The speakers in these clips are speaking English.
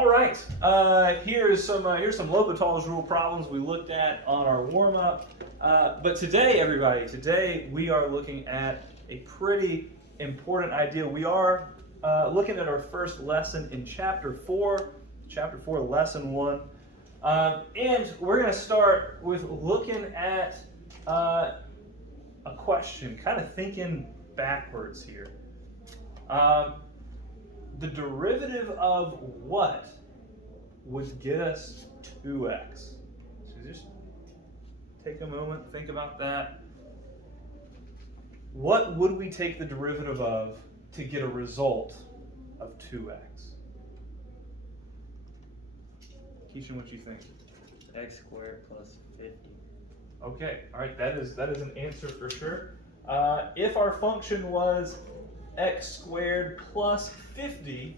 All right, here's some L'Hopital's rule problems we looked at on our warm-up. But today, everybody, we are looking at a pretty important idea. We are looking at our first lesson in Chapter 4, Lesson 1. And we're going to start with looking at a question, kind of thinking backwards here. The derivative of what would get us 2x? So just take a moment, think about that. What would we take the derivative of to get a result of 2x? Keishan, what do you think? X squared plus 50. Okay, all right, that is an answer for sure. If our function was x squared plus 50,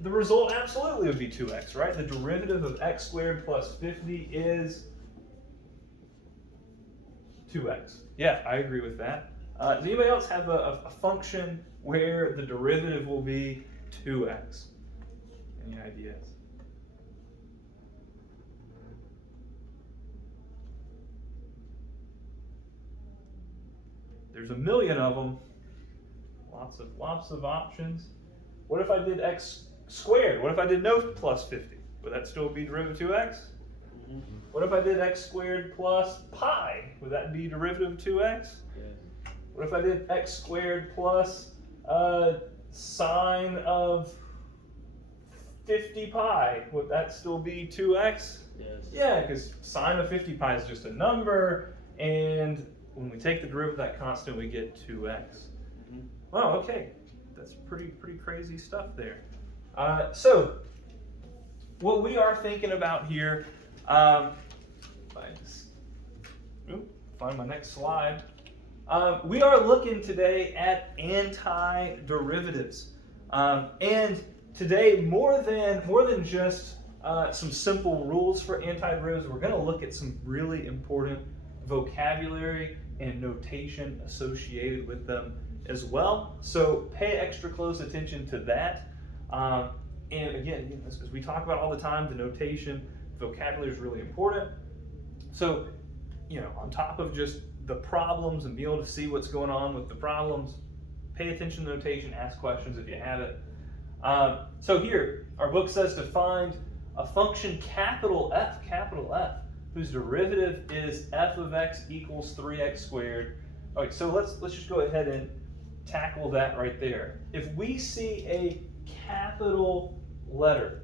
the result absolutely would be 2x, right? The derivative of x squared plus 50 is 2x. Yeah, I agree with that. Does anybody else have a function where the derivative will be 2x? Any ideas? There's a million of them. Lots of options. What if I did x squared? What if I did no plus 50? Would that still be derivative 2x? Mm-hmm. What if I did x squared plus pi? Would that be derivative 2x? Yes. What if I did x squared plus sine of 50 pi? Would that still be 2x? Yes. Yeah, because sine of 50 pi is just a number, and when we take the derivative of that constant, we get 2x. Mm-hmm. Wow, okay. That's pretty crazy stuff there. So, what we are thinking about here, find my next slide. We are looking today at antiderivatives. And today, more than just some simple rules for antiderivatives, we're going to look at some really important vocabulary and notation associated with them as well. So pay extra close attention to that. And again, as we talk about all the time, the notation, vocabulary is really important. So, on top of just the problems and be able to see what's going on with the problems, pay attention to notation, ask questions if you have it. So here, our book says to find a function capital F, whose derivative is f of x equals 3x squared. All right, so let's just go ahead and tackle that right there. If we see a capital letter,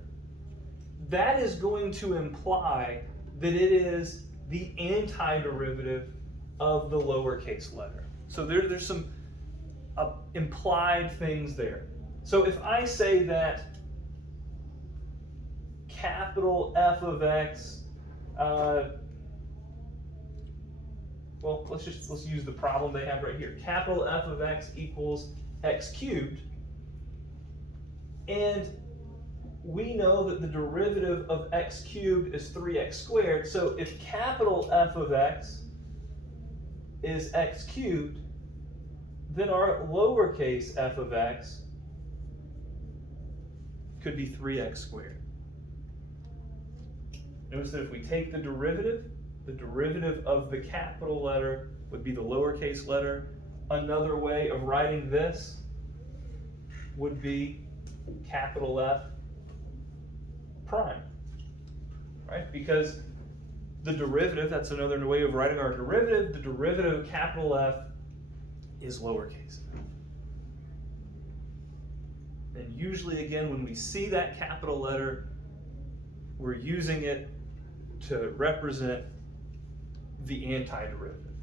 that is going to imply that it is the antiderivative of the lowercase letter. So there's some implied things there. So if I say that capital F of x, well, let's use the problem they have right here. Capital F of x equals x cubed. And we know that the derivative of x cubed is 3x squared. So if capital F of x is x cubed, then our lowercase f of x could be 3x squared. Notice that if we take the derivative of the capital letter would be the lowercase letter. Another way of writing this would be capital F prime, right? Because the derivative, that's another way of writing our derivative, the derivative of capital F is lowercase f. And usually, again, when we see that capital letter, we're using it to represent the antiderivative.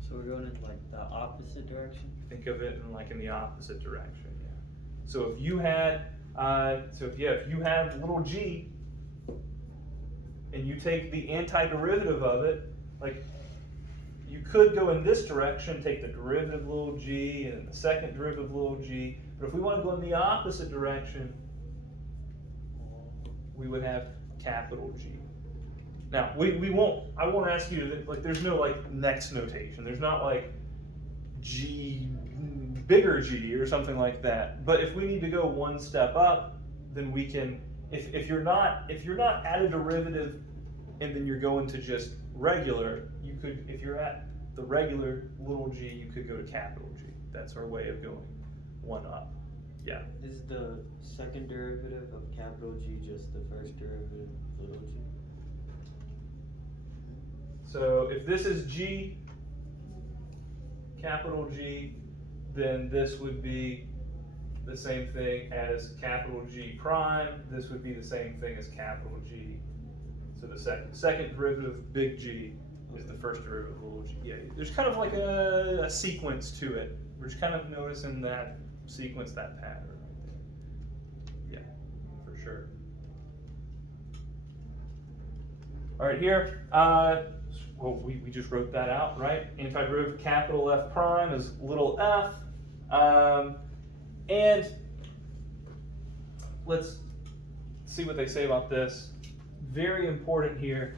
So we're going in like the opposite direction? Think of it in the opposite direction, yeah. So if you had, if you had little g, and you take the antiderivative of it, like you could go in this direction, take the derivative of little g, and then the second derivative of little g. But if we want to go in the opposite direction, we would have capital G. Now, I won't ask you to, there's no next notation. There's not G, bigger G or something like that. But if we need to go one step up, then we can if you're not at a derivative and then you're going to just regular, you could, if you're at the regular little g, you could go to capital G. That's our way of going one up. Yeah. Is the second derivative of capital G just the first derivative of little g? So if this is G, capital G, then this would be the same thing as capital G prime. This would be the same thing as capital G. So the second derivative of big G is the first derivative of little g. Yeah, there's kind of like a sequence to it. We're just kind of noticing that sequence, that pattern right there. Yeah, for sure. All right, here, well, we just wrote that out, right? Antiderivative of capital F prime is little f. And let's see what they say about this. Very important here.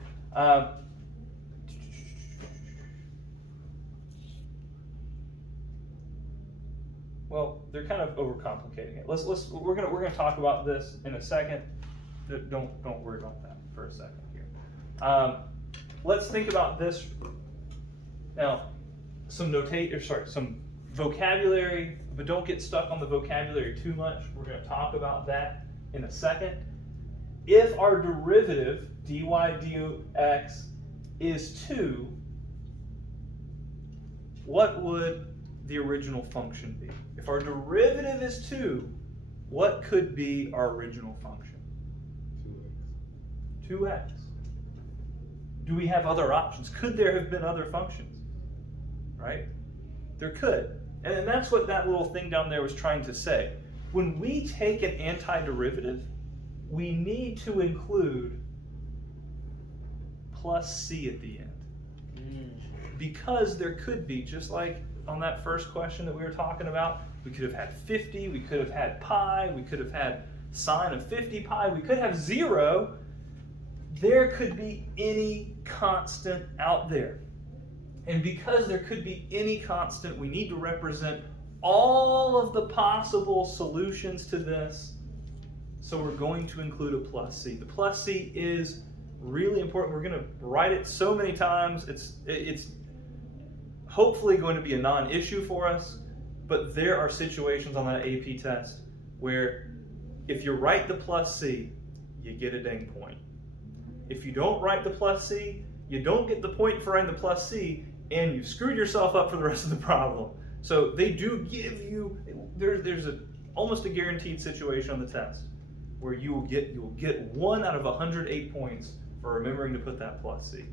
Well, they're kind of overcomplicating it. We're gonna talk about this in a second. Don't worry about that for a second here. Let's think about this now. Some vocabulary, but don't get stuck on the vocabulary too much. We're going to talk about that in a second. If our derivative, dy dx, is 2, what would the original function be? If our derivative is 2, what could be our original function? 2x. Do we have other options? Could there have been other functions? Right? There could. And that's what that little thing down there was trying to say. When we take an antiderivative, we need to include plus c at the end. Because there could be, just like on that first question that we were talking about, we could have had 50, we could have had pi, we could have had sine of 50 pi, we could have 0. There could be any constant out there. And because there could be any constant, we need to represent all of the possible solutions to this. So we're going to include a plus c. The plus c is really important. We're going to write it so many times. It's hopefully going to be a non-issue for us, but there are situations on that AP test where if you write the plus c, you get a dang point. If you don't write the plus c, you don't get the point for writing the plus c, and you've screwed yourself up for the rest of the problem. So they do give you, there's almost a guaranteed situation on the test where you will get 1 out of 108 points for remembering to put that plus c.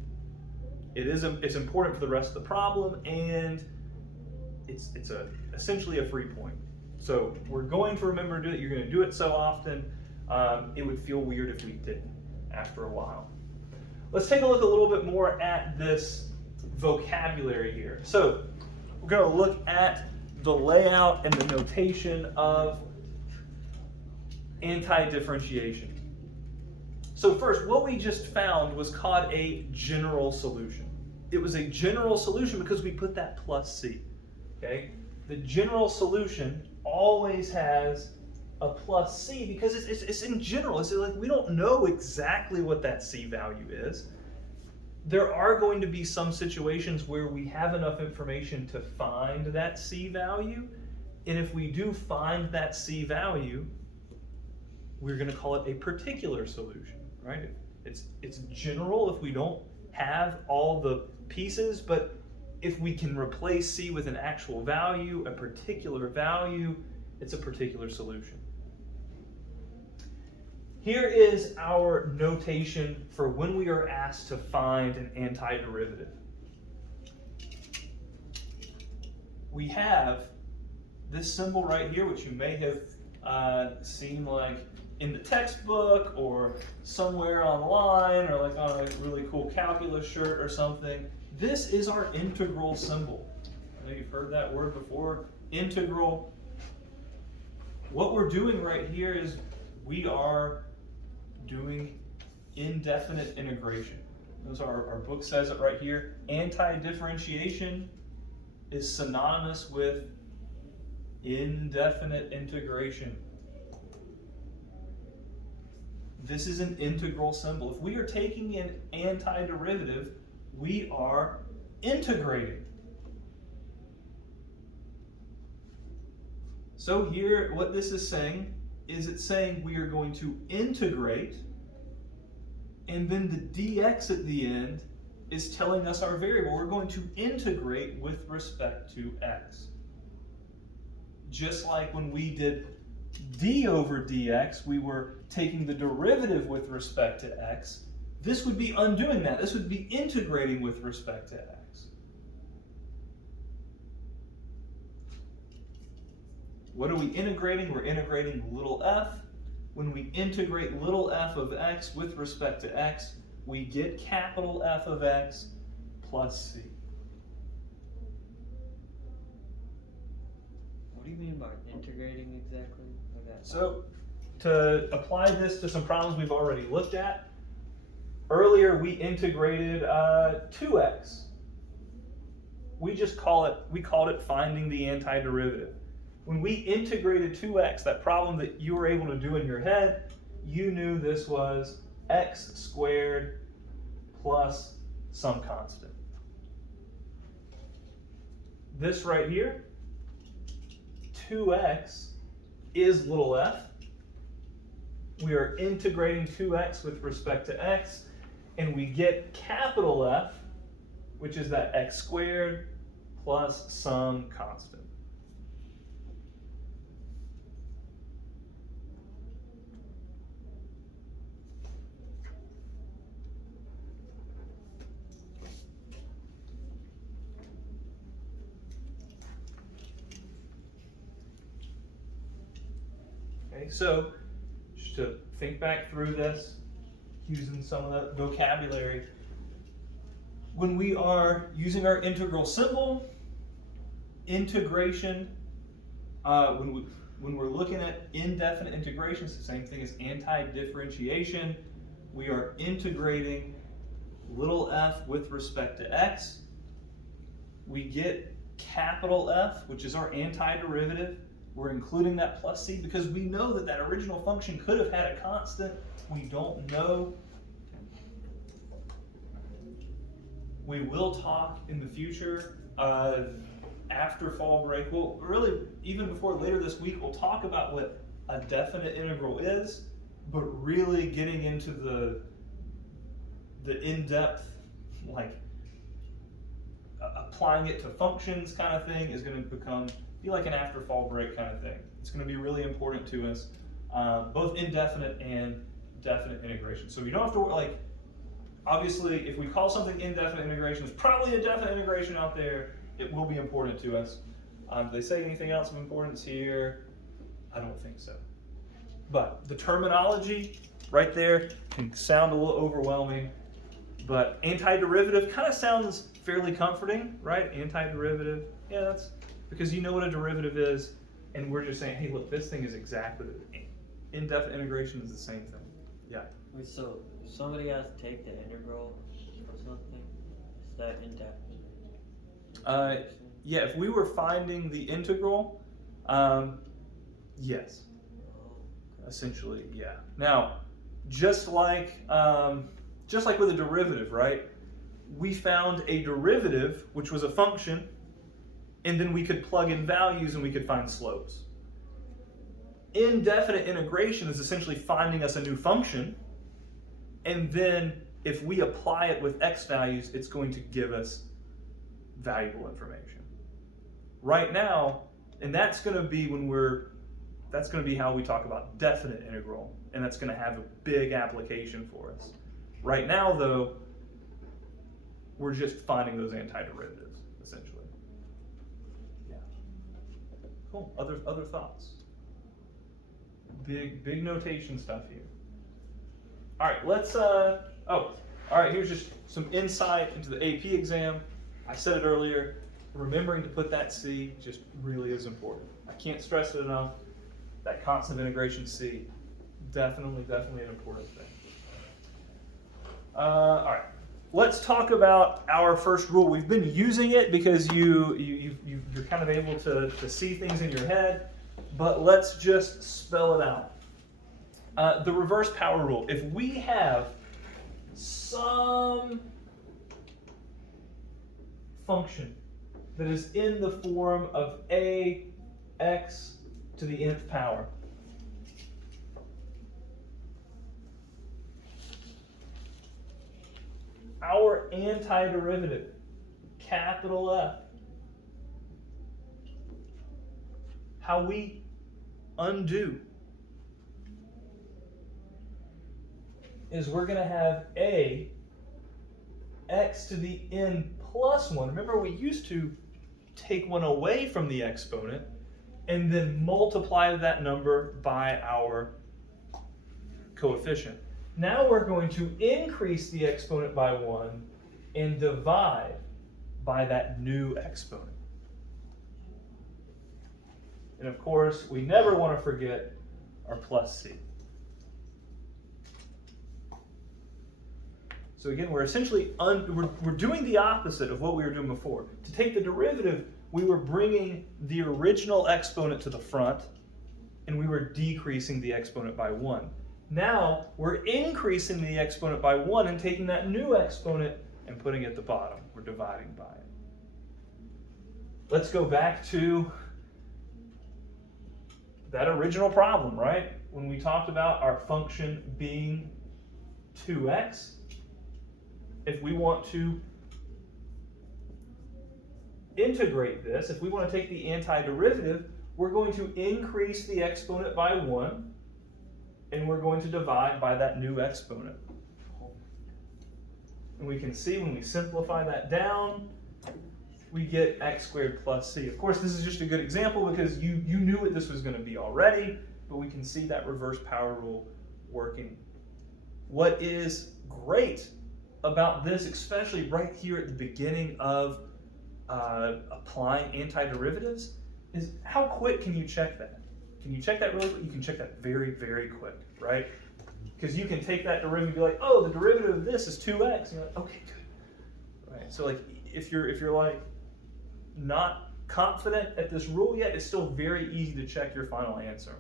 It's important for the rest of the problem, and it's essentially a free point. So we're going to remember to do it. You're going to do it so often, it would feel weird if we didn't after a while. Let's take a look a little bit more at this vocabulary here. So we're going to look at the layout and the notation of anti-differentiation. So first, what we just found was called a general solution. It was a general solution because we put that plus c. Okay? The general solution always has a plus c because it's in general. It's like we don't know exactly what that c value is. There are going to be some situations where we have enough information to find that c value, and if we do find that c value, we're going to call it a particular solution, right? It's general if we don't have all the pieces, but if we can replace c with an actual value, a particular value, it's a particular solution. Here is our notation for when we are asked to find an antiderivative. We have this symbol right here, which you may have seen like in the textbook or somewhere online or like on a really cool calculus shirt or something. This is our integral symbol. I know you've heard that word before, integral. What we're doing right here is we are doing indefinite integration. Those are, our book says it right here. Anti-differentiation is synonymous with indefinite integration. This is an integral symbol. If we are taking an antiderivative, we are integrating. So here, what this is saying is it's saying we are going to integrate, and then the dx at the end is telling us our variable. We're going to integrate with respect to x. Just like when we did d over dx, we were taking the derivative with respect to x. This would be undoing that. This would be integrating with respect to x. What are we integrating? We're integrating little f. When we integrate little f of x with respect to x, we get capital F of x plus c. What do you mean by integrating exactly? So, to apply this to some problems we've already looked at, earlier we integrated 2x. We called it finding the antiderivative. When we integrated 2x, that problem that you were able to do in your head, you knew this was x squared plus some constant. This right here, 2x is little f. We are integrating 2x with respect to x, and we get capital F, which is that x squared plus some constant. Okay, so just to think back through this, using some of the vocabulary, when we are using our integral symbol, integration, when we're looking at indefinite integration, it's the same thing as anti-differentiation. We are integrating little f with respect to x. We get capital F, which is our antiderivative. We're including that plus c because we know that that original function could have had a constant. We don't know. We will talk in the future after fall break. Well, really, even before later this week, we'll talk about what a definite integral is, but really getting into the in-depth, like applying it to functions kind of thing is going to be like an after fall break kind of thing. It's going to be really important to us, both indefinite and definite integration. So you don't have to, like, obviously, if we call something indefinite integration, there's probably a definite integration out there. It will be important to us. Do they say anything else of importance here? I don't think so. But the terminology right there can sound a little overwhelming, but antiderivative kind of sounds fairly comforting, right? Antiderivative, yeah, that's because you know what a derivative is, and we're just saying, hey, look, this thing is exactly indefinite integration is the same thing. Yeah. Wait, so if somebody has to take the integral or something, is that indefinite? Yeah, if we were finding the integral, yes. Essentially, yeah. Now, just like with a derivative, right? We found a derivative, which was a function, and then we could plug in values and we could find slopes. Indefinite integration is essentially finding us a new function, and then if we apply it with x values, it's going to give us valuable information. Right now, and that's going to be how we talk about definite integral, and that's going to have a big application for us. Right now, though, we're just finding those antiderivatives, essentially. Yeah. Cool. Other thoughts? Big notation stuff here. All right, let's. All right. Here's just some insight into the AP exam. I said it earlier. Remembering to put that C just really is important. I can't stress it enough. That constant integration C, definitely an important thing. All right, let's talk about our first rule. We've been using it because you're kind of able to see things in your head, but let's just spell it out. the reverse power rule. If we have some function that is in the form of ax to the nth power, our antiderivative, capital F, how we undo is we're going to have a x to the n plus 1. Remember, we used to take one away from the exponent and then multiply that number by our coefficient. Now we're going to increase the exponent by 1 and divide by that new exponent. And of course, we never want to forget our plus c. So again, we're essentially we're doing the opposite of what we were doing before. To take the derivative, we were bringing the original exponent to the front, and we were decreasing the exponent by 1. Now, we're increasing the exponent by 1 and taking that new exponent and putting it at the bottom. We're dividing by it. Let's go back to that original problem, right? When we talked about our function being 2x, if we want to integrate this, if we want to take the antiderivative, we're going to increase the exponent by 1, and we're going to divide by that new exponent. And we can see when we simplify that down, we get x squared plus c. Of course, this is just a good example because you knew what this was going to be already, but we can see that reverse power rule working. What is great about this, especially right here at the beginning of applying antiderivatives, is how quick can you check that? Can you check that really quick? You can check that very, very quick, right? Because you can take that derivative and be like, oh, the derivative of this is 2x. And you're like, okay, good. Right? So like if you're like not confident at this rule yet, it's still very easy to check your final answer.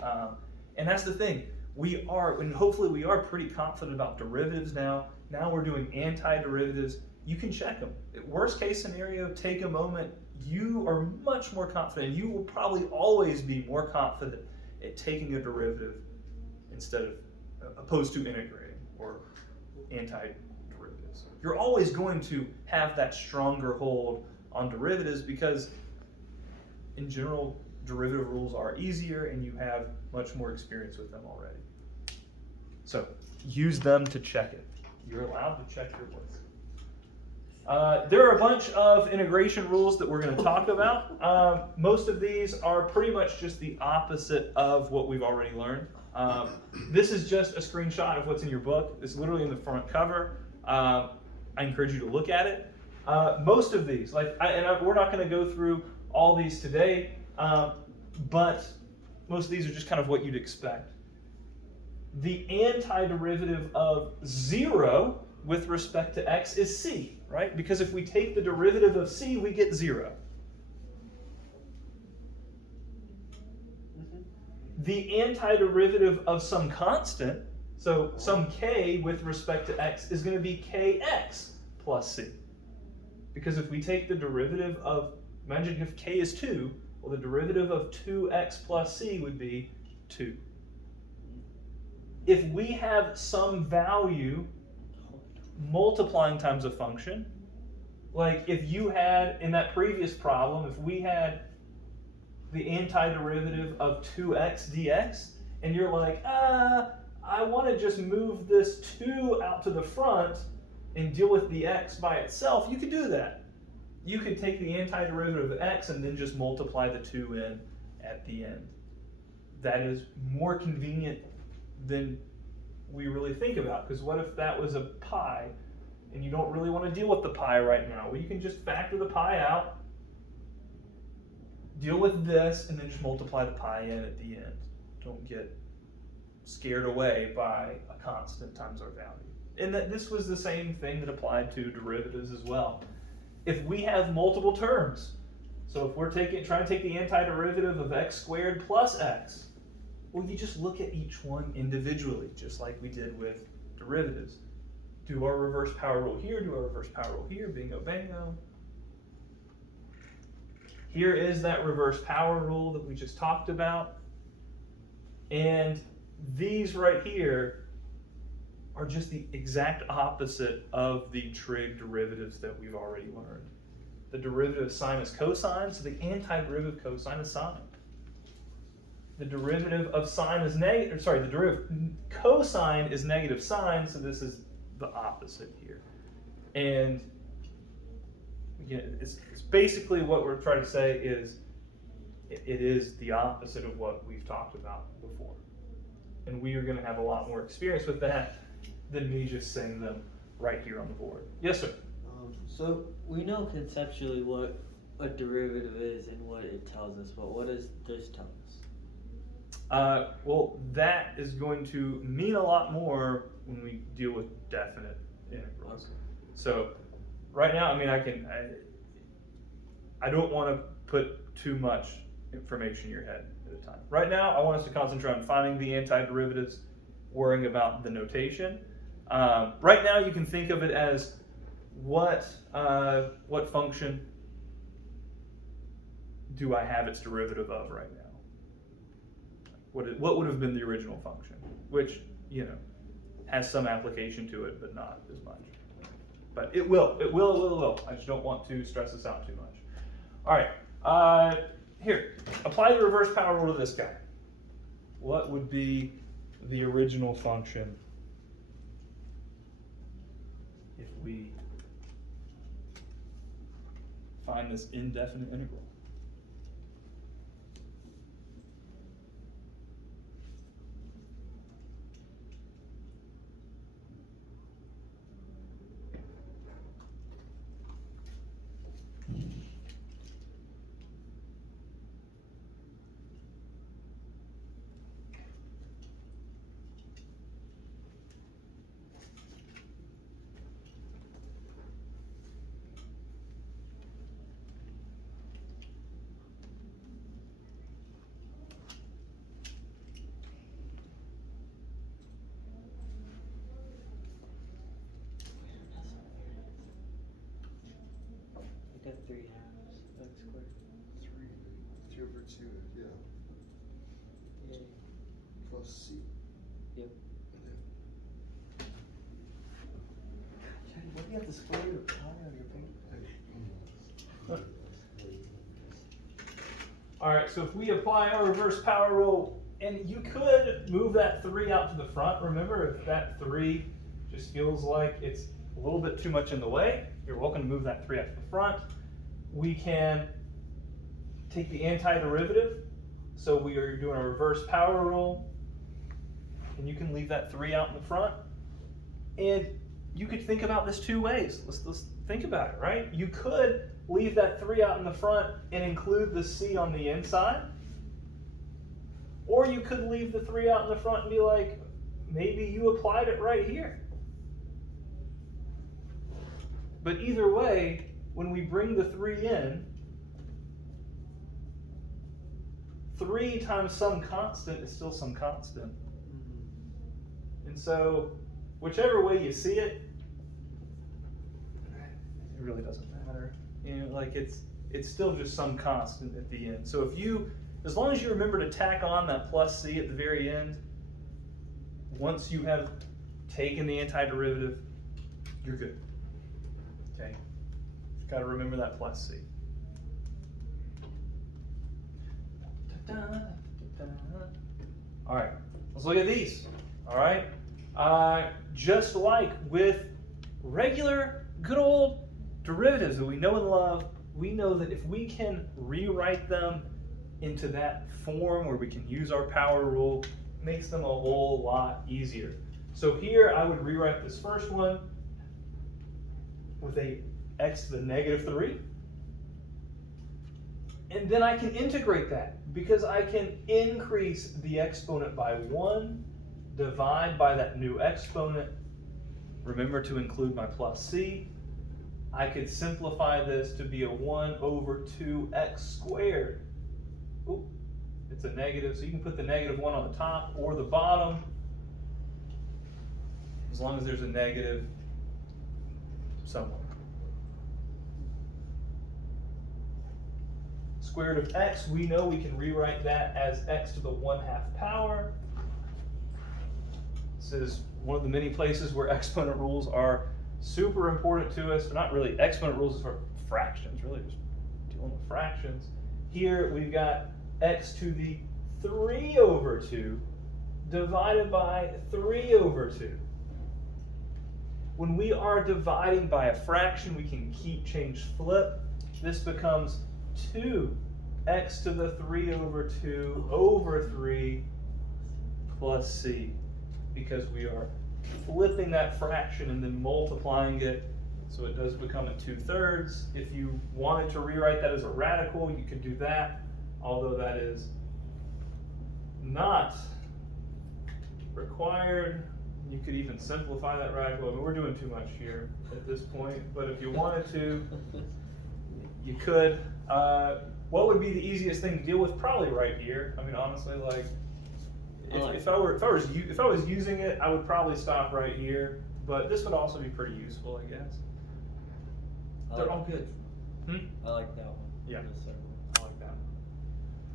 And that's the thing. We are, and hopefully we are pretty confident about derivatives now. Now we're doing antiderivatives. You can check them. Worst case scenario, take a moment. You are much more confident. You will probably always be more confident at taking a derivative instead of opposed to integrating or antiderivatives. You're always going to have that stronger hold on derivatives because in general, derivative rules are easier and you have much more experience with them already. So use them to check it. You're allowed to check your list. There are a bunch of integration rules that we're going to talk about. Most of these are pretty much just the opposite of what we've already learned. This is just a screenshot of what's in your book. It's literally in the front cover. I encourage you to look at it. Most of these, we're not going to go through all these today, but most of these are just kind of what you'd expect. The antiderivative of 0 with respect to x is c, right? Because if we take the derivative of c, we get 0. The antiderivative of some constant, so some k with respect to x, is going to be kx plus c. Because if we take the derivative of, imagine if k is 2, well, the derivative of 2x plus c would be 2. If we have some value multiplying times a function, like if you had, in that previous problem, if we had the antiderivative of 2x dx, and you're like, I want to just move this 2 out to the front and deal with the x by itself, you could do that. You could take the antiderivative of x and then just multiply the 2 in at the end. That is more convenient than we really think about, because what if that was a pi and you don't really want to deal with the pi right now? Well, you can just factor the pi out, deal with this, and then just multiply the pi in at the end. Don't get scared away by a constant times our value. And that this was the same thing that applied to derivatives as well. If we have multiple terms, so if we're trying to take the antiderivative of x squared plus x, Well, you just look at each one individually, just like we did with derivatives. Do our reverse power rule here, do our reverse power rule here, bingo, bango. Here is that reverse power rule that we just talked about. And these right here are just the exact opposite of the trig derivatives that we've already learned. The derivative of sine is cosine, so the antiderivative of cosine is sine. The derivative of sine is negative, sorry, the derivative cosine is negative sine, so this is the opposite here. And again, it's basically what we're trying to say is it is the opposite of what we've talked about before. And we are going to have a lot more experience with that than me just saying them right here on the board. Yes, sir? So we know conceptually what a derivative is and what it tells us, but what does this tell us? Well, that is going to mean a lot more when we deal with definite integrals. Okay. So right now, I mean, I don't want to put too much information in your head at a time. Right now, I want us to concentrate on finding the antiderivatives, worrying about the notation. Right now, you can think of it as what function do I have its derivative of right now? What would have been the original function, which, you know, has some application to it, but not as much. But it will. I just don't want to stress this out too much. All right, here, apply the reverse power rule to this guy. What would be the original function if we find this indefinite integral? I got 3 halves, x squared. 3 over 2, yeah, Yay. plus c. Yep. What do you have to square root of pi on your paper? All right, so if we apply our reverse power rule, and you could move that 3 out to the front. Remember, if that 3 just feels like it's a little bit too much in the way, you're welcome to move that 3 out to the front. We can take the antiderivative. So we are doing a reverse power rule, and you can leave that 3 out in the front. And you could think about this 2 ways. Let's think about it, right? You could leave that 3 out in the front and include the c on the inside. Or you could leave the 3 out in the front and be like, maybe you applied it right here. But either way, when we bring the 3 in, 3 times some constant is still some constant. And so, whichever way you see it, it really doesn't matter. You know, like it's still just some constant at the end. So if you, as long as you remember to tack on that plus c at the very end, once you have taken the antiderivative, you're good. Okay? You've got to remember that plus c. All right, let's look at these. All right, just like with regular good old derivatives that we know and love, we know that if we can rewrite them into that form where we can use our power rule, it makes them a whole lot easier. So here I would rewrite this first one with a x to the negative 3. And then I can integrate that because I can increase the exponent by 1, divide by that new exponent. Remember to include my plus c. I could simplify this to be a 1 over 2x squared. Ooh. it's a negative, so you can put the -1 on the top or the bottom, as long as there's a negative somewhere. Square root of x, we know we can rewrite that as x to the 1/2 power. This is one of the many places where exponent rules are super important to us. They're not really exponent rules for fractions, really just dealing with fractions. Here we've got x to the 3/2 divided by 3/2. When we are dividing by a fraction, we can keep, change, flip. This becomes 2x to the 3/2 over 3 plus c, because we are flipping that fraction and then multiplying it, so it does become a 2/3. If you wanted to rewrite that as a radical, you could do that, although that is not required. You could even simplify that radical. I mean, we're doing too much here at this point, but if you wanted to, you could. What would be the easiest thing to deal with? Probably right here. I mean, honestly, like if I was using it, I would probably stop right here. But this would also be pretty useful, I guess. They're all good. I like that one. Yeah. The circle. I like that.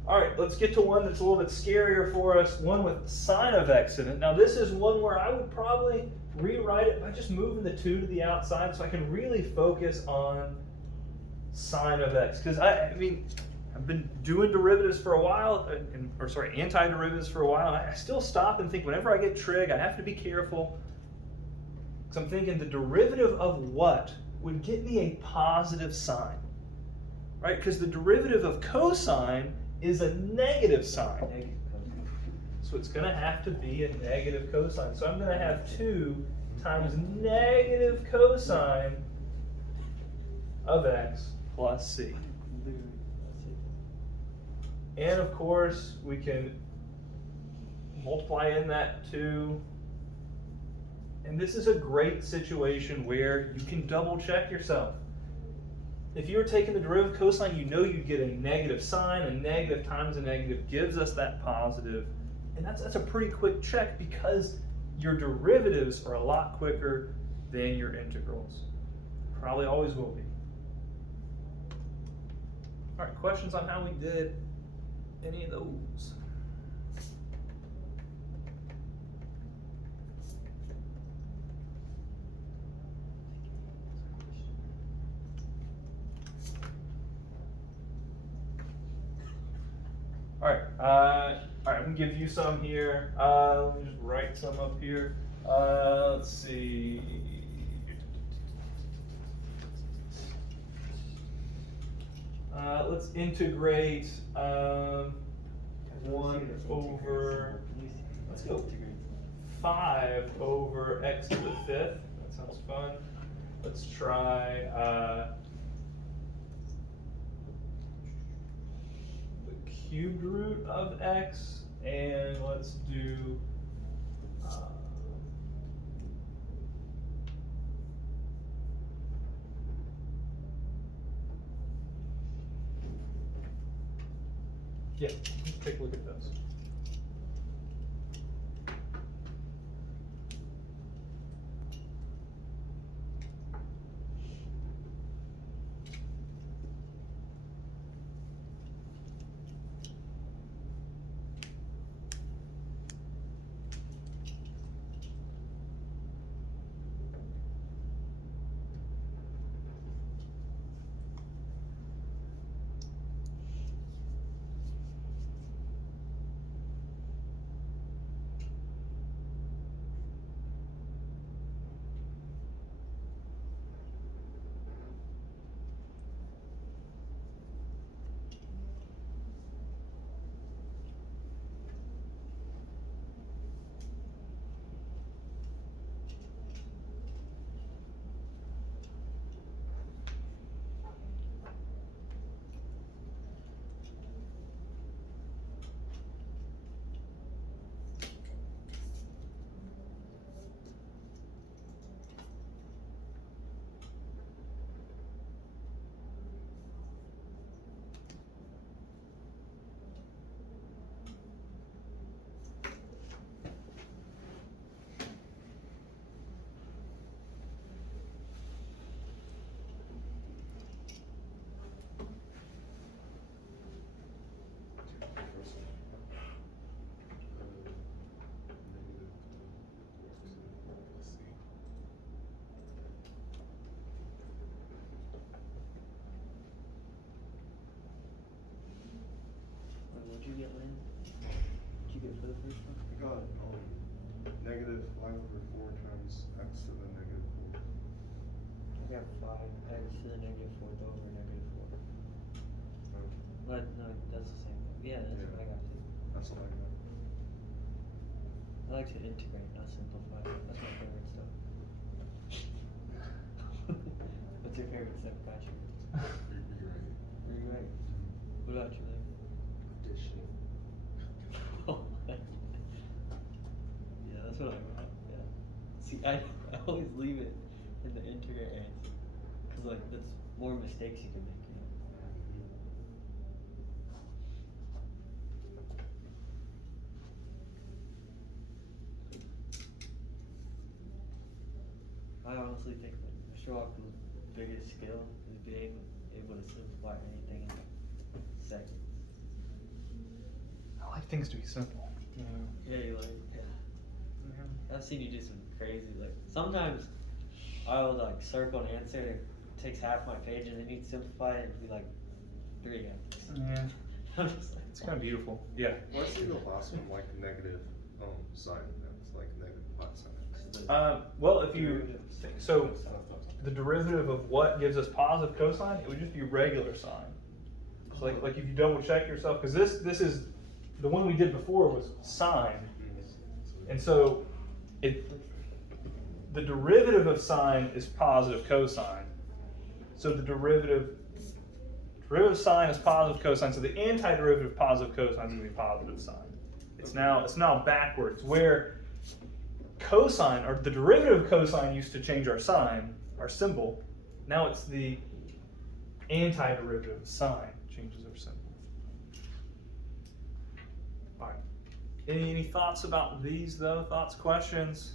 All right, let's get to one that's a little bit scarier for us. One with sine of x in it. Now, this is one where I would probably rewrite it by just moving the 2 to the outside, so I can really focus on sine of x. Because I mean, I've been doing derivatives for a while, antiderivatives for a while, and I still stop and think whenever I get trig, I have to be careful. Because I'm thinking the derivative of what would get me a positive sign, right? Because the derivative of cosine is a negative sign. Negative cosine. So it's going to have to be a negative cosine. So I'm going to have 2 times negative cosine of x plus c. And of course, we can multiply in that 2. And this is a great situation where you can double check yourself. If you were taking the derivative of cosine, you know you'd get a negative sign. A negative times a negative gives us that positive. And that's a pretty quick check because your derivatives are a lot quicker than your integrals. Probably always will be. All right, questions on how we did any of those? All right, I'm gonna give you some here. Let me just write some up here. Let's see. Let's integrate 1 over, let's go 5 over x to the 5th. That sounds fun. Let's try the cubed root of x, and let's do yeah, let's take a look at those. negative 5/4 times x to the negative 4. I got 5x to the negative 4th over negative 4. Oh, But no, that's the same. Yeah, that's Yeah. what I got too. that's what I got. I like to integrate, not simplify. That's my favorite stuff. What's your favorite stuff, Patrick? You're right. Rewrite. What about you, Liam? Addition. Yeah, that's what I got. Yeah. See, I always leave it in the integrate answer. Cause like, that's more mistakes you can make, you know? I honestly think that Sherlock's biggest skill is being able to simplify anything in seconds. I like things to be simple. You know. Yeah, you like, yeah. I've seen you do some crazy, like, sometimes I will like circle an answer and it takes half my page and then you simplify it and be like 3 answers. Yeah. I'm just like, It's kind of beautiful. Yeah. Why see the last one like negative sign? That's like negative 5 sin x. Well, if you think, so, the derivative of what gives us positive cosine, it would just be regular sine. So like if you double check yourself, because this is the one we did before was sine, and so the derivative of sine is positive cosine. So the derivative of sine is positive cosine. So the antiderivative of positive cosine is going to be positive sine. It's now backwards, where cosine, or the derivative of cosine, used to change our sign, our symbol. Now it's the antiderivative of sine changes our symbol. All right. Any thoughts about these though? Thoughts, questions?